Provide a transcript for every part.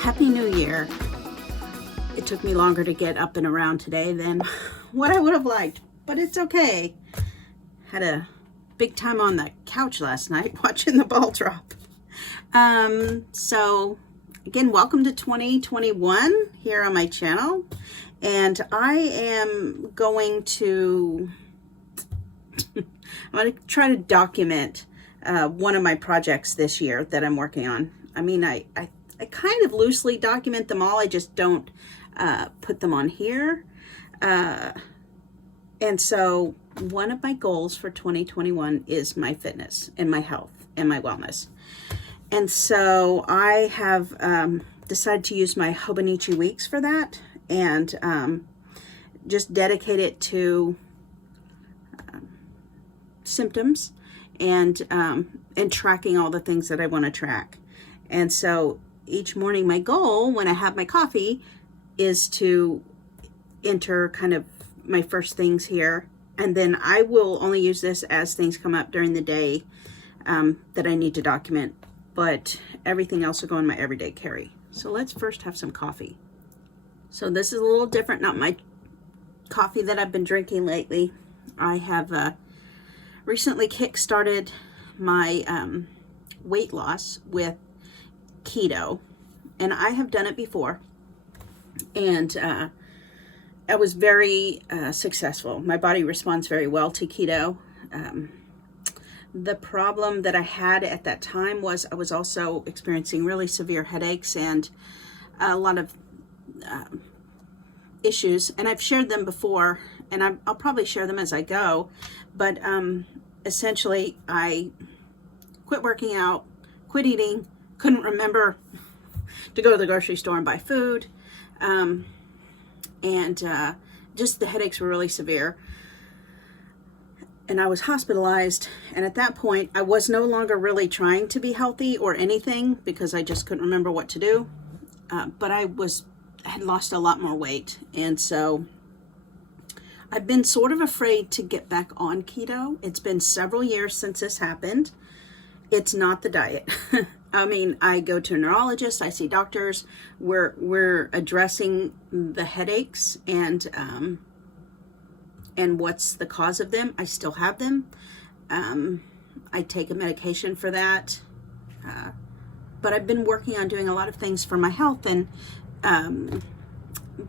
Happy New Year. It took me longer to get up and around today than what I would have liked, but it's okay. Had a big time on the couch last night watching the ball drop. So again, welcome to 2021 here on my channel. And I am going to try to document one of my projects this year that I'm working on. I mean, I kind of loosely document them all. I just don't put them on here. And so one of my goals for 2021 is my fitness and my health and my wellness. And so I have decided to use my Hobonichi Weeks for that and just dedicate it to symptoms and tracking all the things that I want to track. And so each morning, my goal when I have my coffee is to enter kind of my first things here. And then I will only use this as things come up during the day that I need to document. But everything else will go in my everyday carry. So let's first have some coffee. So this is a little different, not my coffee that I've been drinking lately. I have recently kick-started my weight loss with Keto, and I have done it before, and I was very successful. My body responds very well to Keto. The problem that I had at that time was I was also experiencing really severe headaches and a lot of issues, and I've shared them before, and I'll probably share them as I go, but essentially I quit working out, quit eating, couldn't remember to go to the grocery store and buy food, and just the headaches were really severe. And I was hospitalized, and at that point I was no longer really trying to be healthy or anything because I just couldn't remember what to do, but I had lost a lot more weight, and so I've been sort of afraid to get back on keto. It's been several years since this happened. It's not the diet. I mean, I go to a neurologist, I see doctors. We're addressing the headaches and what's the cause of them. I still have them. I take a medication for that. But I've been working on doing a lot of things for my health, and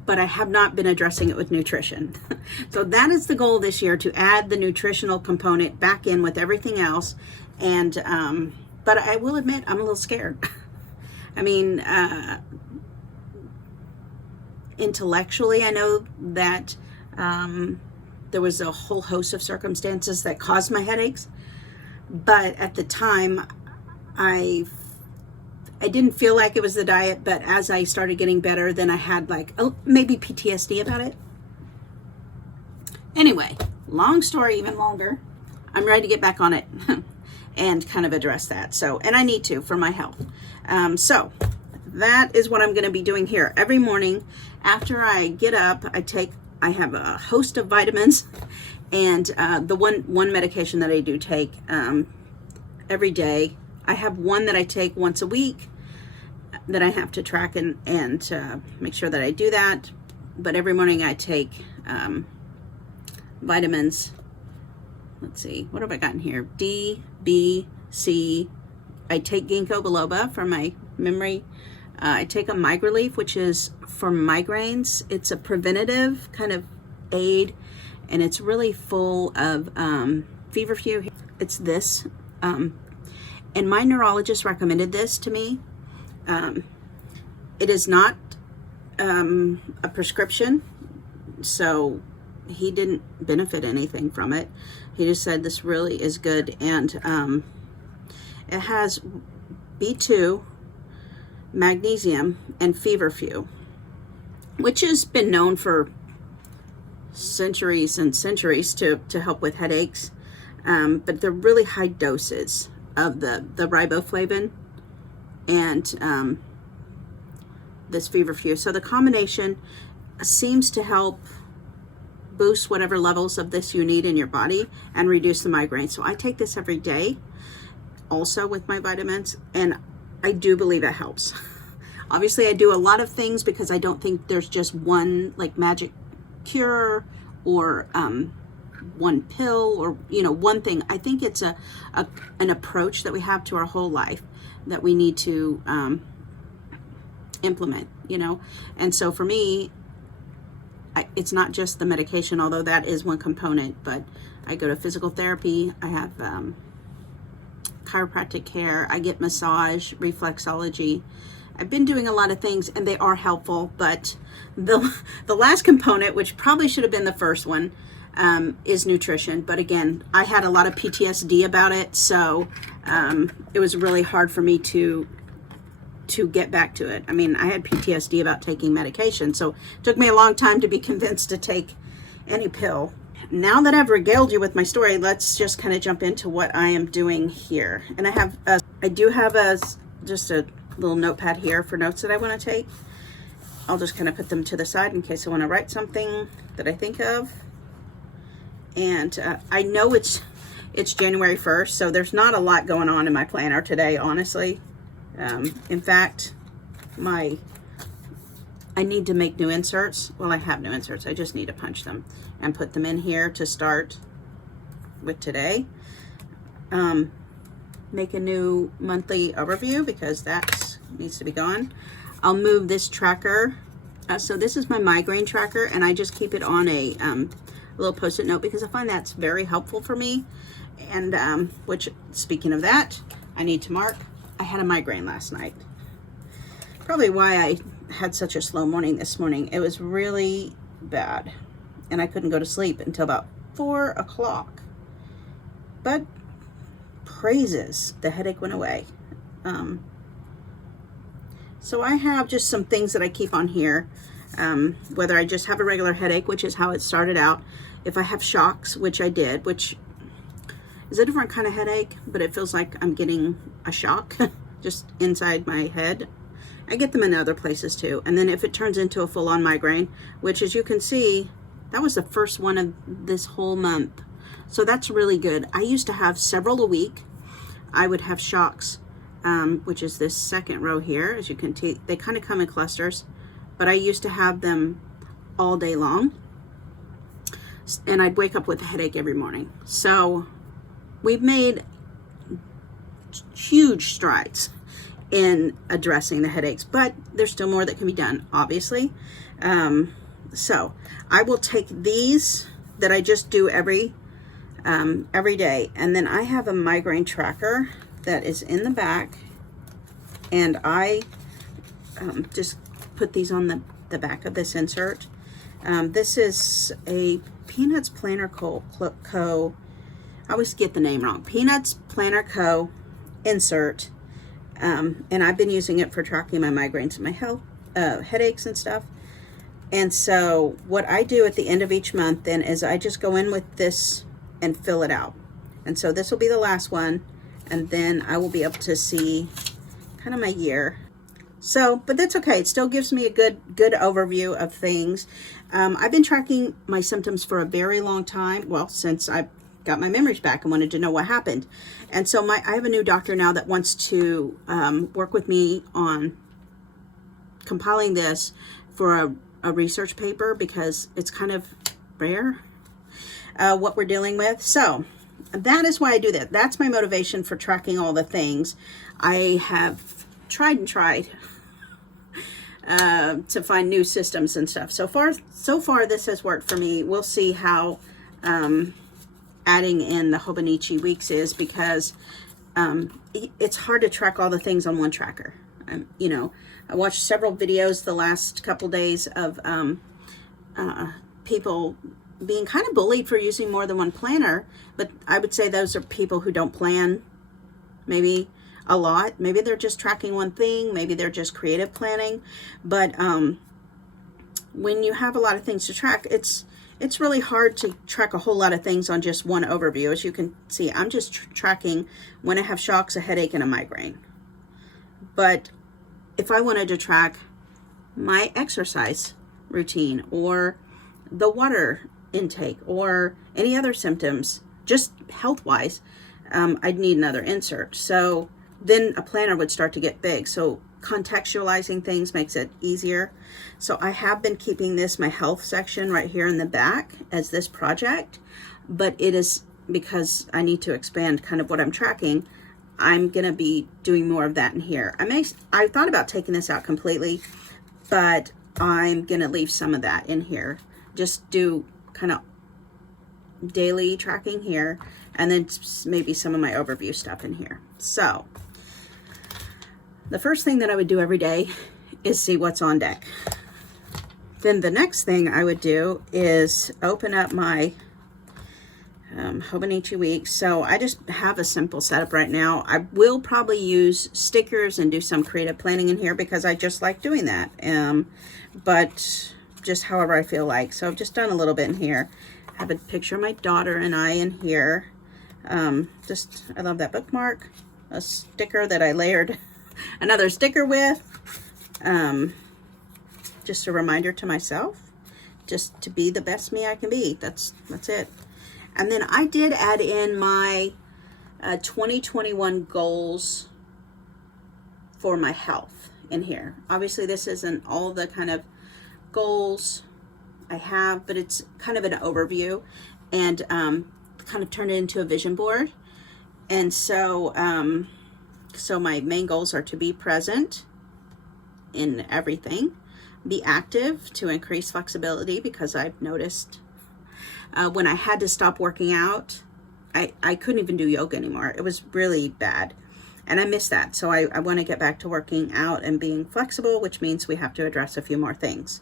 but I have not been addressing it with nutrition. So that is the goal this year, to add the nutritional component back in with everything else. And but I will admit I'm a little scared. I mean, intellectually, I know that there was a whole host of circumstances that caused my headaches, but at the time I didn't feel like it was the diet. But as I started getting better, then I had like, oh, maybe PTSD about it. Anyway, long story, even longer. I'm ready to get back on it and kind of address that. So, and I need to for my health. So that is what I'm going to be doing here every morning. After I get up, I have a host of vitamins, and the one medication that I do take every day. I have one that I take once a week that I have to track and make sure that I do that. But every morning I take vitamins. Let's see, what have I gotten here? D, B, C. I take ginkgo biloba for my memory. I take a migraleaf, which is for migraines. It's a preventative kind of aid, and it's really full of feverfew. It's this. And my neurologist recommended this to me. It is not a prescription, so he didn't benefit anything from it. He just said this really is good, and it has B2, magnesium, and feverfew, which has been known for centuries and centuries to help with headaches, but they're really high doses of the riboflavin and this feverfew. So the combination seems to help boost whatever levels of this you need in your body and reduce the migraine. So I take this every day also with my vitamins, and I do believe it helps. Obviously, I do a lot of things because I don't think there's just one like magic cure or one pill or, you know, one thing. I think it's an approach that we have to our whole life that we need to implement, you know. And so for me, it's not just the medication, although that is one component, but I go to physical therapy, I have chiropractic care, I get massage, reflexology. I've been doing a lot of things and they are helpful, but the last component, which probably should have been the first one, is nutrition. But again, I had a lot of PTSD about it, so it was really hard for me to get back to it. I mean, I had PTSD about taking medication, so it took me a long time to be convinced to take any pill. Now that I've regaled you with my story, let's just kind of jump into what I am doing here. And I do have just a little notepad here for notes that I want to take. I'll just kind of put them to the side in case I want to write something that I think of. And I know it's January 1st, so there's not a lot going on in my planner today, honestly. In fact, I need to make new inserts. Well, I have new inserts. I just need to punch them and put them in here to start with today. Make a new monthly overview because that needs to be gone. I'll move this tracker. So this is my migraine tracker, and I just keep it on a little post-it note because I find that's very helpful for me. And which, speaking of that, I need to mark. I had a migraine last night. Probably why I had such a slow morning this morning. It was really bad, and I couldn't go to sleep until about 4 o'clock. But praises, the headache went away. So I have just some things that I keep on here. Whether I just have a regular headache, which is how it started out. If I have shocks, which I did, which is a different kind of headache, but it feels like I'm getting a shock just inside my head. I get them in other places too. And then if it turns into a full-on migraine, which as you can see, that was the first one of this whole month. So that's really good. I used to have several a week. I would have shocks, which is this second row here. As you can see, they kind of come in clusters, but I used to have them all day long. And I'd wake up with a headache every morning. So we've made huge strides in addressing the headaches, but there's still more that can be done, obviously. So I will take these that I just do every day, and then I have a migraine tracker that is in the back, and I just put these on the back of this insert. This is a Peanuts Planner Co. I always get the name wrong. Peanuts Planner Co. insert. And I've been using it for tracking my migraines and my headaches and stuff. And so what I do at the end of each month then is I just go in with this and fill it out. And so this will be the last one, and then I will be able to see kind of my year. So, but that's okay. It still gives me a good overview of things. I've been tracking my symptoms for a very long time. Well, since I got my memories back and wanted to know what happened. And so I have a new doctor now that wants to work with me on compiling this for a research paper because it's kind of rare what we're dealing with. So that is why I do that. That's my motivation for tracking all the things. I have tried to find new systems and stuff. So far this has worked for me. We'll see how adding in the Hobonichi Weeks is, because it's hard to track all the things on one tracker. You know, I watched several videos the last couple days of people being kind of bullied for using more than one planner, but I would say those are people who don't plan maybe a lot. Maybe they're just tracking one thing, maybe they're just creative planning, but when you have a lot of things to track, it's really hard to track a whole lot of things on just one overview. As you can see, I'm just tracking when I have shocks, a headache, and a migraine. But if I wanted to track my exercise routine or the water intake or any other symptoms, just health-wise, I'd need another insert. So then a planner would start to get big. So contextualizing things makes it easier. So I have been keeping this, my health section right here in the back as this project, but it is because I need to expand kind of what I'm tracking. I'm going to be doing more of that in here. I thought about taking this out completely, but I'm going to leave some of that in here. Just do kind of daily tracking here, and then maybe some of my overview stuff in here. So the first thing that I would do every day is see what's on deck. Then the next thing I would do is open up my Hobonichi Weeks. So I just have a simple setup right now. I will probably use stickers and do some creative planning in here because I just like doing that. But just however I feel like. So I've just done a little bit in here. I have a picture of my daughter and I in here. I love that bookmark. A sticker that I layered another sticker with. Just a reminder to myself, just to be the best me I can be. That's it. And then I did add in my 2021 goals for my health in here. Obviously, this isn't all the kind of goals I have, but it's kind of an overview, and kind of turned it into a vision board. And so, so my main goals are to be present in everything, be active to increase flexibility, because I've noticed when I had to stop working out, I couldn't even do yoga anymore. It was really bad. And I miss that. So I want to get back to working out and being flexible, which means we have to address a few more things.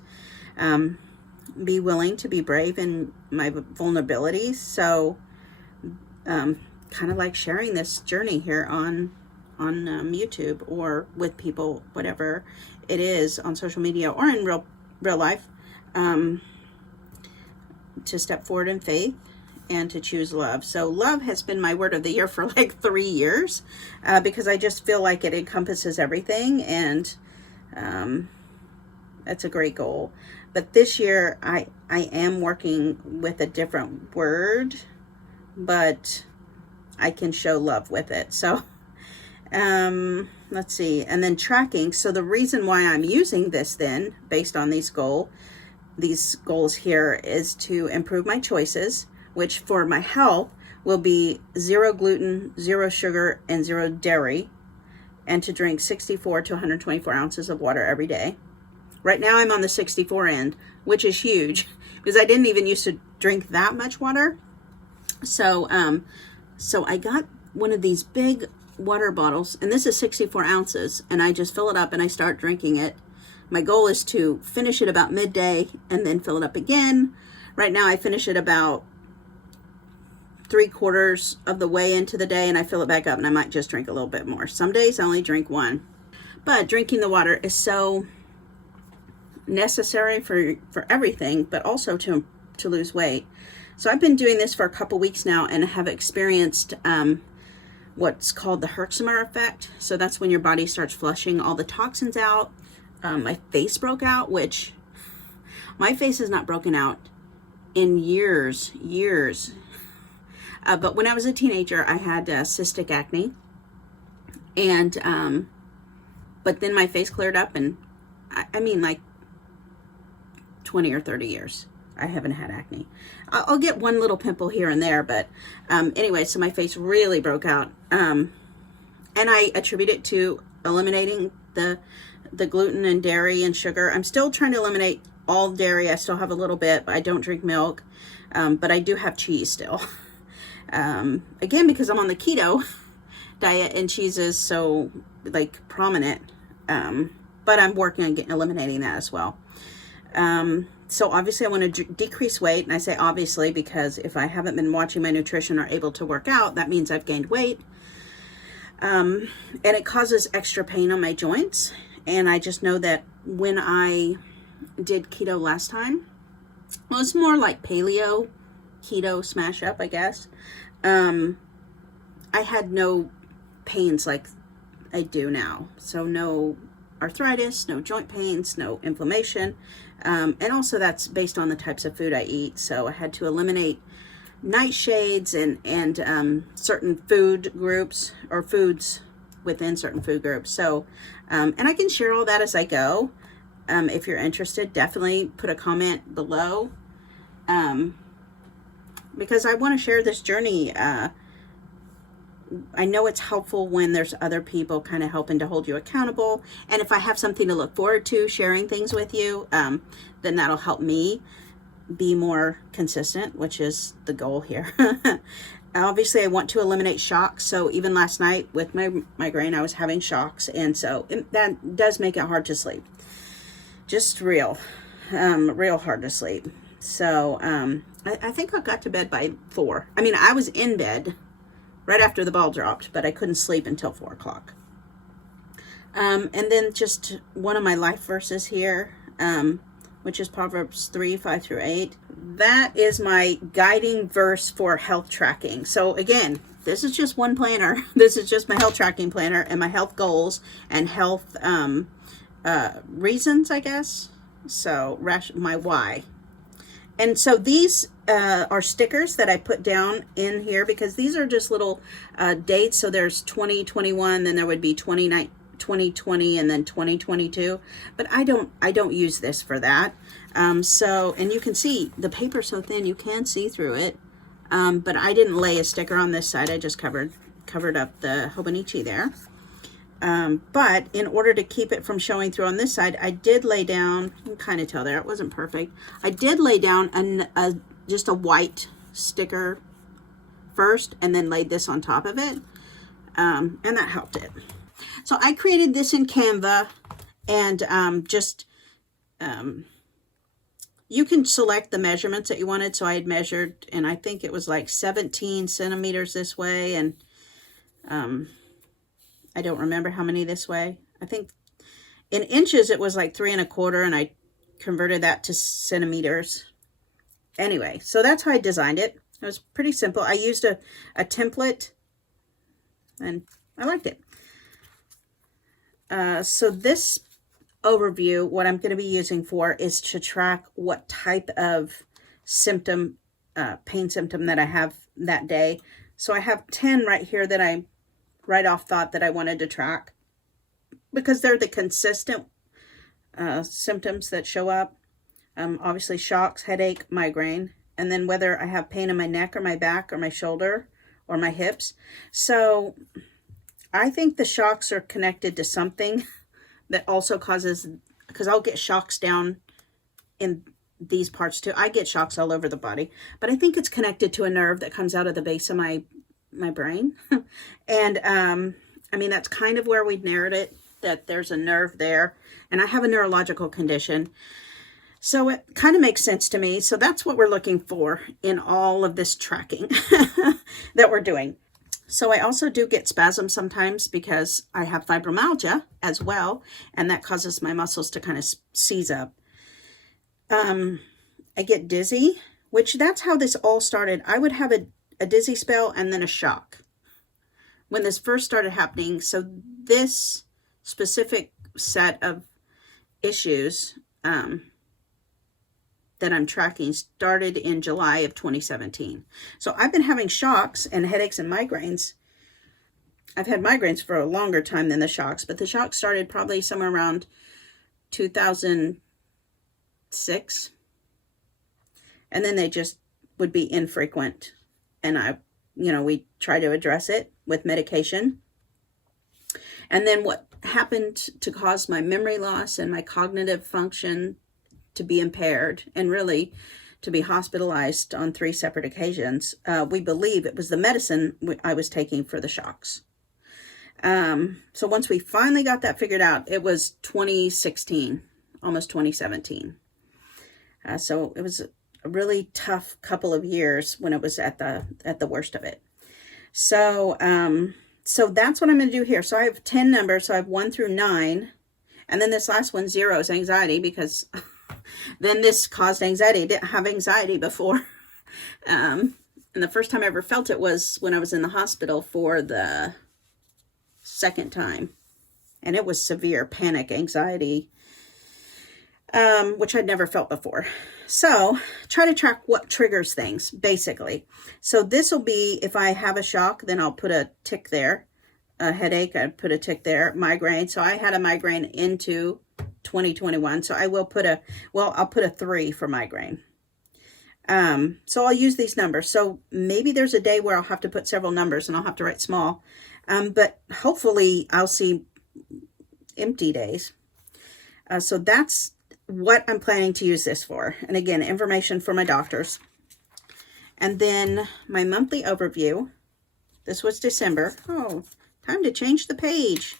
Be willing to be brave in my vulnerabilities. So kind of like sharing this journey here on YouTube or with people, whatever it is, on social media or in real life, to step forward in faith and to choose love. So love has been my word of the year for like 3 years, because I just feel like it encompasses everything, and that's a great goal. But this year I am working with a different word, but I can show love with it. So let's see. And then tracking. So the reason why I'm using this then, based on these goals here, is to improve my choices, which for my health will be 0 gluten, 0 sugar, and 0 dairy, and to drink 64 to 124 ounces of water every day. Right now I'm on the 64 end, which is huge because I didn't even used to drink that much water. So, so I got one of these big water bottles, and this is 64 ounces, and I just fill it up and I start drinking it. My goal is to finish it about midday and then fill it up again. Right now I finish it about 3/4 of the way into the day, and I fill it back up, and I might just drink a little bit more. Some days I only drink one. But drinking the water is so necessary for everything, but also to lose weight. So I've been doing this for a couple weeks now and have experienced what's called the Herxheimer effect. So that's when your body starts flushing all the toxins out. My face broke out, which my face has not broken out in years. But when I was a teenager, I had cystic acne, and but then my face cleared up, and I mean like 20 or 30 years I haven't had acne. I'll get one little pimple here and there, but anyway, so my face really broke out, and I attribute it to eliminating the gluten and dairy and sugar. I'm still trying to eliminate all dairy. I still have a little bit, but I don't drink milk, but I do have cheese still. Again, because I'm on the keto diet and cheese is so like prominent, but I'm working on eliminating that as well. So obviously I want to decrease weight, and I say obviously because if I haven't been watching my nutrition or able to work out, that means I've gained weight, and it causes extra pain on my joints. And I just know that when I did keto last time, well, it's more like paleo keto smash up, I guess. I had no pains like I do now. So no arthritis, no joint pains, no inflammation. And also that's based on the types of food I eat. So I had to eliminate nightshades and certain food groups or foods within certain food groups. So, and I can share all that as I go. If you're interested, definitely put a comment below, because I want to share this journey. I know it's helpful when there's other people kind of helping to hold you accountable. And if I have something to look forward to sharing things with you, then that'll help me be more consistent, which is the goal here. Obviously, I want to eliminate shocks. So even last night with my migraine, I was having shocks. And so that does make it hard to sleep. Just real hard to sleep. So I think I got to bed by 4. I mean, I was in bed right after the ball dropped, but I couldn't sleep until 4 o'clock. And then just one of my life verses here, which is Proverbs 3:5-8. That is my guiding verse for health tracking. So again, this is just one planner. This is just my health tracking planner and my health goals and health reasons, I guess. So my why. And so these are stickers that I put down in here because these are just little dates. So there's 2021, then there would be 2020, and then 2022. But I don't use this for that. So, and you can see the paper's so thin you can see through it. But I didn't lay a sticker on this side. I just covered up the Hobonichi there. But in order to keep it from showing through on this side, I did lay down, you can kind of tell there, it wasn't perfect. I did lay down just a white sticker first and then laid this on top of it. And that helped it. So I created this in Canva, and you can select the measurements that you wanted. So I had measured, and I think it was like 17 centimeters this way, and I don't remember how many this way. I think in inches it was like 3 1/4, and I converted that to centimeters. Anyway, so that's how I designed it. It was pretty simple. I used a template, and I liked it. So this overview, what I'm going to be using for is to track what type of symptom, pain symptom that I have that day. So I have 10 right here that I right off thought that I wanted to track because they're the consistent symptoms that show up. Obviously shocks, headache, migraine, and then whether I have pain in my neck or my back or my shoulder or my hips. So I think the shocks are connected to something that also causes, because I'll get shocks down in these parts too. I get shocks all over the body, but I think it's connected to a nerve that comes out of the base of my brain. And I mean, that's kind of where we've narrowed it, that there's a nerve there, and I have a neurological condition. So it kind of makes sense to me. So that's what we're looking for in all of this tracking that we're doing. So I also do get spasms sometimes because I have fibromyalgia as well, and that causes my muscles to kind of seize up. I get dizzy, which that's how this all started. I would have a dizzy spell and then a shock when this first started happening. So this specific set of issues that I'm tracking started in July of 2017. So I've been having shocks and headaches and migraines. I've had migraines for a longer time than the shocks, but the shocks started probably somewhere around 2006. And then they just would be infrequent. And we try to address it with medication. And then what happened to cause my memory loss and my cognitive function to be impaired and really to be hospitalized on 3 separate occasions. We believe it was the medicine I was taking for the shocks. So once we finally got that figured out, it was 2016, almost 2017. So it was a really tough couple of years when it was at the worst of it. So so that's what I'm going to do here. So I have 10 numbers. So I have 1 through 9. And then this last one, 0, is anxiety, because then this caused anxiety. I didn't have anxiety before. And the first time I ever felt it was when I was in the hospital for the second time. And it was severe panic anxiety, which I'd never felt before. So try to track what triggers things, basically. So this will be, if I have a shock, then I'll put a tick there. a headache, I put a tick there. Migraine. So I had a migraine into 2021. So I will put I'll put a 3 for migraine. So I'll use these numbers. So maybe there's a day where I'll have to put several numbers and I'll have to write small. But hopefully I'll see empty days. So that's what I'm planning to use this for. And again, information for my doctors. And then my monthly overview. This was December. Oh, time to change the page.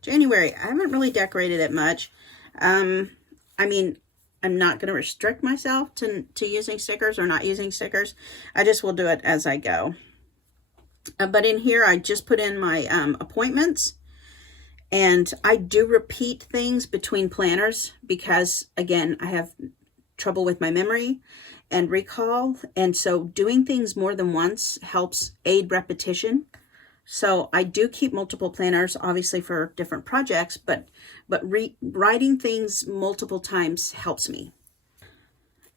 January. I haven't really decorated it much. I mean, I'm not going to restrict myself to using stickers or not using stickers. I just will do it as I go. But in here, I just put in my appointments. And I do repeat things between planners because, again, I have trouble with my memory and recall. And so doing things more than once helps aid repetition. So I do keep multiple planners, obviously for different projects, but writing things multiple times helps me.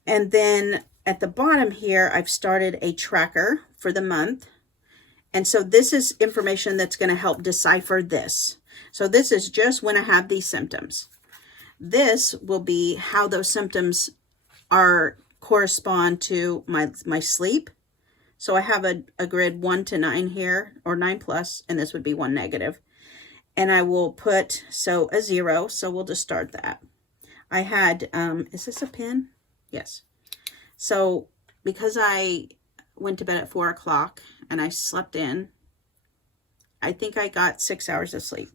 And then at the bottom here, I've started a tracker for the month. And so this is information that's going to help decipher this. So this is just when I have these symptoms. This will be how those symptoms correspond to my sleep. So I have a grid 1 to 9 here, or 9 plus, and this would be 1 negative. And I will put, a 0, so we'll just start that. I had, is this a pin? Yes. So because I went to bed at 4 o'clock and I slept in, I think I got 6 hours of sleep.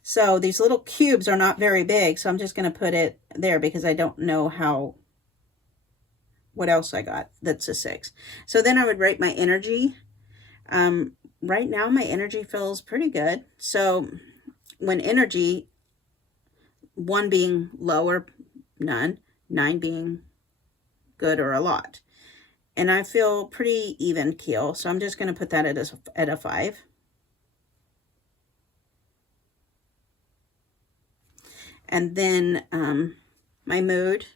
So these little cubes are not very big, so I'm just going to put it there because I don't know what else I got that's a 6. So then I would rate my energy. Right now my energy feels pretty good. So when energy, 1 being low or none, 9 being good or a lot. And I feel pretty even keel, so I'm just going to put that at a 5. And then my mood,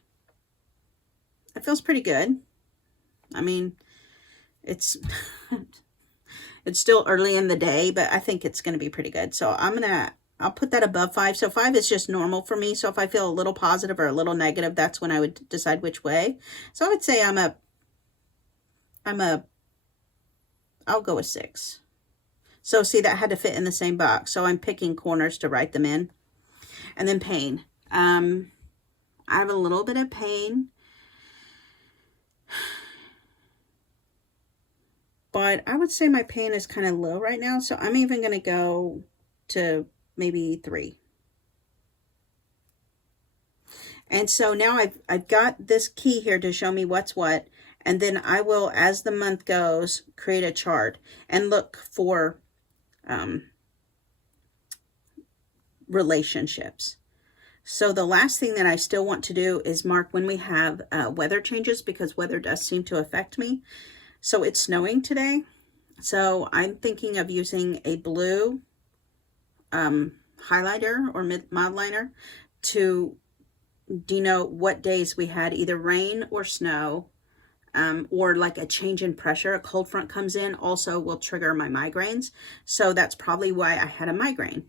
it feels pretty good. I mean, it's it's still early in the day, but I think it's going to be pretty good. So I'll put that above 5. So 5 is just normal for me. So if I feel a little positive or a little negative, that's when I would decide which way. So I would say I'll go with 6. So see, that had to fit in the same box. So I'm picking corners to write them in. And then pain. I have a little bit of pain. But I would say my pain is kind of low right now. So I'm even going to go to maybe 3. And so now I've got this key here to show me what's what. And then I will, as the month goes, create a chart and look for relationships. So the last thing that I still want to do is mark when we have weather changes, because weather does seem to affect me. So it's snowing today. So I'm thinking of using a blue highlighter or mild liner to denote what days we had either rain or snow, or like a change in pressure. A cold front comes in, also will trigger my migraines. So that's probably why I had a migraine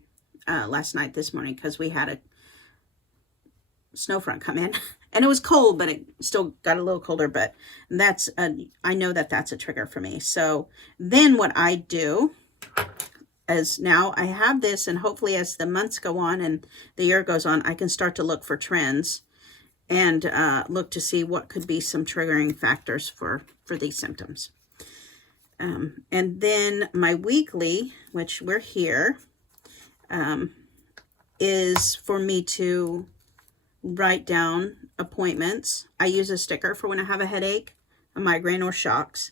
last night, this morning, because we had a snow front come in and it was cold, but it still got a little colder. But I know that that's a trigger for me. So then what I do is, now I have this, and hopefully as the months go on and the year goes on, I can start to look for trends and look to see what could be some triggering factors for these symptoms. And then my weekly, which we're here, is for me to write down appointments. I use a sticker for when I have a headache, a migraine, or shocks.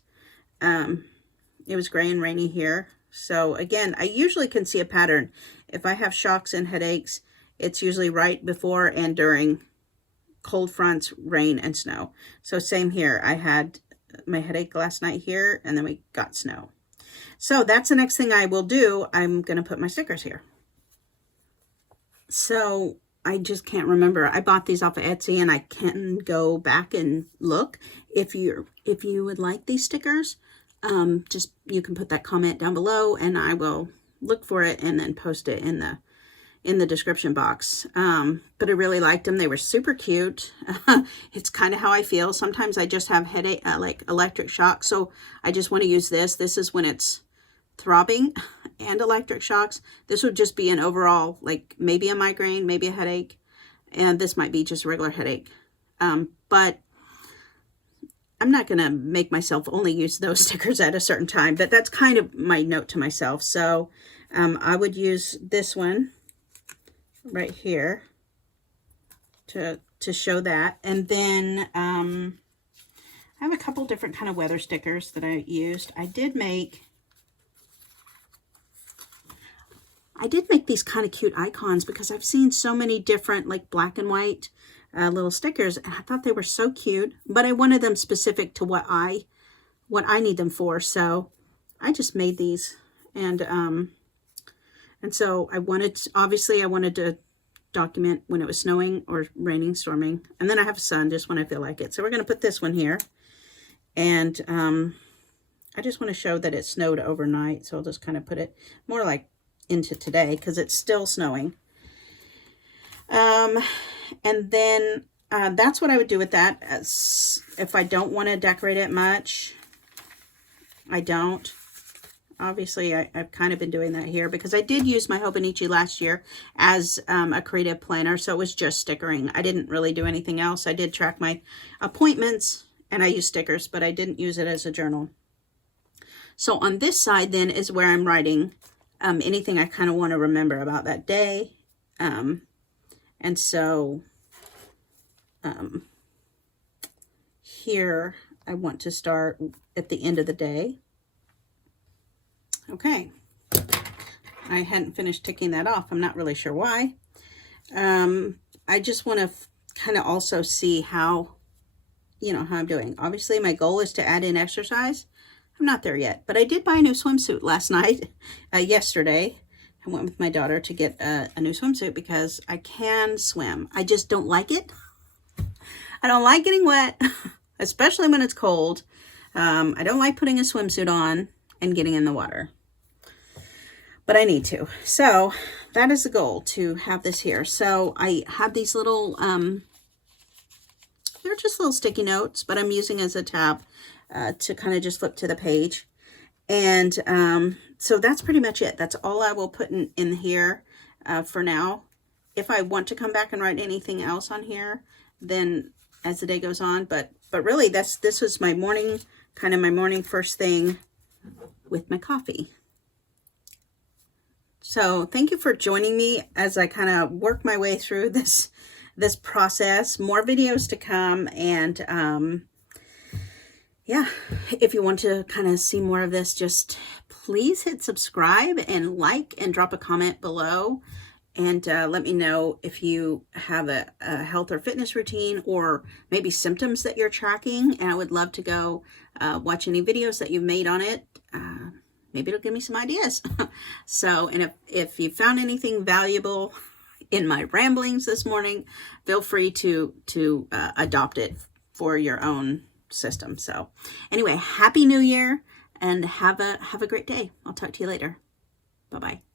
It was gray and rainy here. So again, I usually can see a pattern. If I have shocks and headaches, it's usually right before and during cold fronts, rain, and snow. So same here. I had my headache last night here, and then we got snow. So that's the next thing I will do. I'm going to put my stickers here. So I just can't remember. I bought these off of Etsy, and I can go back and look. If you would like these stickers, just you can put that comment down below, and I will look for it and then post it in the description box. But I really liked them. They were super cute. It's kind of how I feel. Sometimes I just have headache, like electric shock. So I just want to use this. This is when it's throbbing and electric shocks. This would just be an overall, like maybe a migraine, maybe a headache. And this might be just a regular headache. But I'm not going to make myself only use those stickers at a certain time. But that's kind of my note to myself. So I would use this one right here to show that. And then I have a couple different kind of weather stickers that I used. I did make these kind of cute icons because I've seen so many different like black and white little stickers, and I thought they were so cute, but I wanted them specific to what I need them for. So I just made these, and so I wanted to document when it was snowing or raining, storming, and then I have sun just when I feel like it. So we're going to put this one here, and I just want to show that it snowed overnight, so I'll just kind of put it more like into today because it's still snowing. And then that's what I would do with that. If I don't want to decorate it much, I don't. Obviously, I've kind of been doing that here because I did use my Hobonichi last year as a creative planner, so it was just stickering. I didn't really do anything else. I did track my appointments, and I used stickers, but I didn't use it as a journal. So on this side then is where I'm writing anything I kind of want to remember about that day. And so here I want to start at the end of the day. Okay, I hadn't finished ticking that off. I'm not really sure why. I just want to kind of also see how I'm doing. Obviously, my goal is to add in exercise. I'm not there yet, but I did buy a new swimsuit last night, yesterday. I went with my daughter to get a new swimsuit because I can swim. I just don't like it. I don't like getting wet, especially when it's cold. I don't like putting a swimsuit on and getting in the water, but I need to. So that is the goal, to have this here. So I have these little, they're just little sticky notes, but I'm using as a tab to kind of just flip to the page. And so that's pretty much it. That's all I will put in here for now. If I want to come back and write anything else on here, then as the day goes on. But really, this was my morning, kind of my morning first thing with my coffee. So thank you for joining me as I kind of work my way through this process. More videos to come, and yeah, if you want to kind of see more of this, just please hit subscribe and like and drop a comment below, and let me know if you have a health or fitness routine or maybe symptoms that you're tracking, and I would love to go watch any videos that you've made on it. Maybe it'll give me some ideas. So, and if you found anything valuable in my ramblings this morning, feel free to adopt it for your own system. So anyway, Happy New Year, and have a great day. I'll talk to you later. Bye-bye.